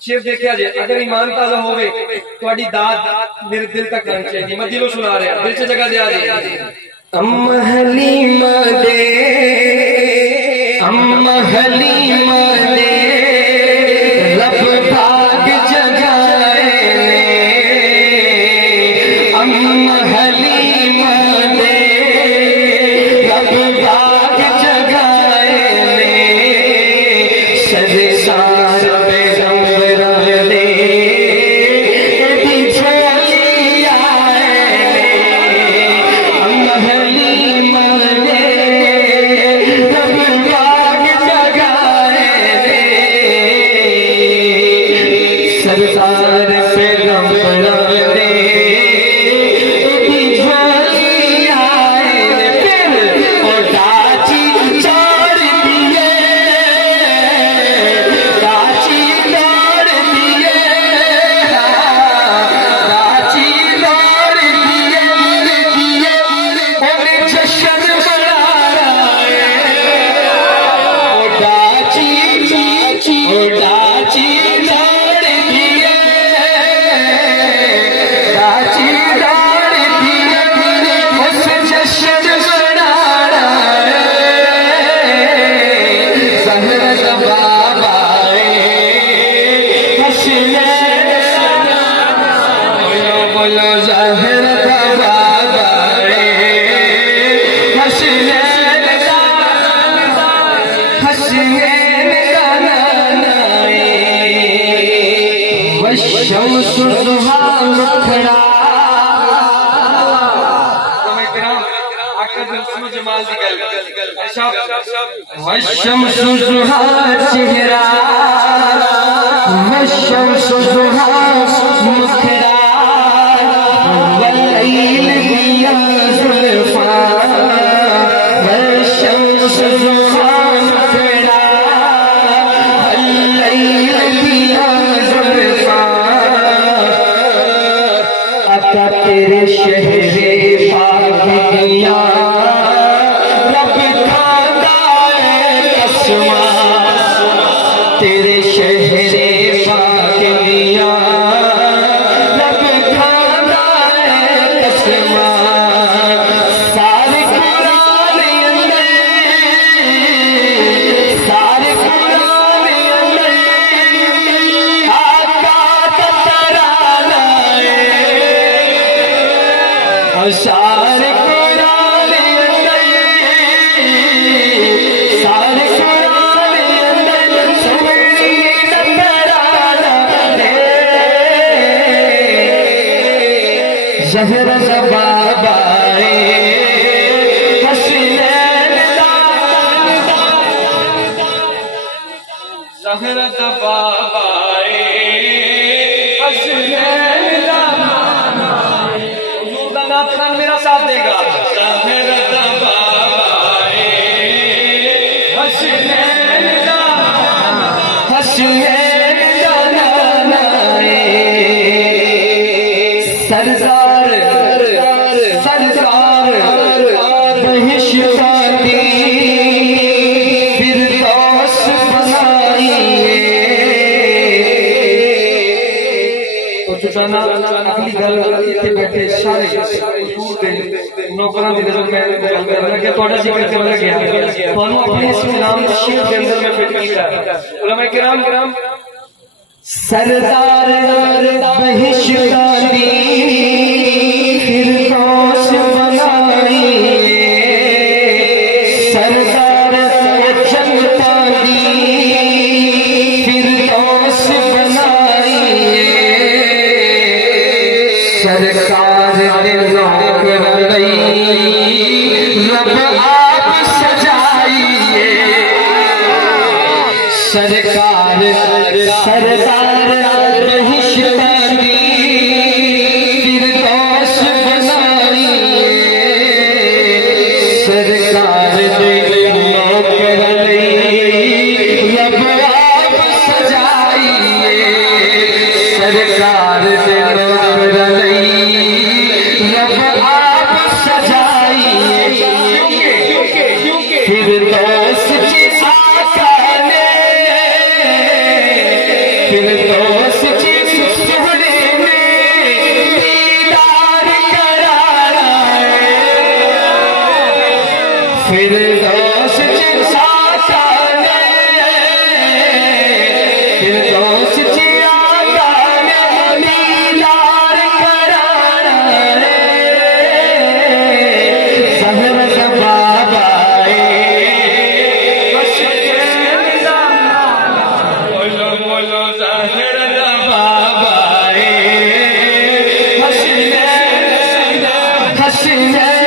शेर देखा जाए, अगर ईमान ताजा होवे थोड़ी दाद मेरे दिल तक आनी चाहिए। मैं दिलों सुना रहा, दिल से जगह दे आ जाए। अम्मा हलीमा दे, अम्मा हलीमा दे, रब भाग जगाए ने। अम्मा हलीमा दे, रब भाग जगाए ने। सरसार चेहरा मुखड़ा वल्लैल दिया जुल्फा वशम्स जुल्फा मुखड़ा वल्लैल दिया जुल्फा आता तेरे शहरे पाक दिया तेरे शहरे पाक दिया सार कुरान सार कुरान सुनी नराना जहर बाबाए हसनैन जहर बाबाए हसनैन हुजूर दा नाथ खान मेरा साथ देगा। जहर बाबाए हसनैन हसनैन सरदार सरदार बहिष्कारी फिरदौस बनाइए। तो चुचाना अगली गल इत्थे बैठे सारे हुजूर दे नौकरां दी नजर में गल करना कि तुहाडा जिक्र करन लग्या तुहानू अपने इस कलाम शीर के अंदर में फिट कीता। उलमा किराम सरदार बहिष्कारी फिरदौस बनाइए। सरदार जनता दी फिरदौस बनाइए। सरकार दे नौकर रब आप सजाइए। सरकार सरदार बहिष्कारी फिरदौस बनाइए। सरकार दे नौकर रब आप सजाइए। सरकार दे नौकर रब आप सजाइए। फिरदौस की आका ने फिरदौस की सोहने में दीदार कराना है। फिरदौस की आका ने फिरदौस की आका ने दीदार कराना है। सहरस बाबाए बोलो बोलो जहर बाबाए हसनैन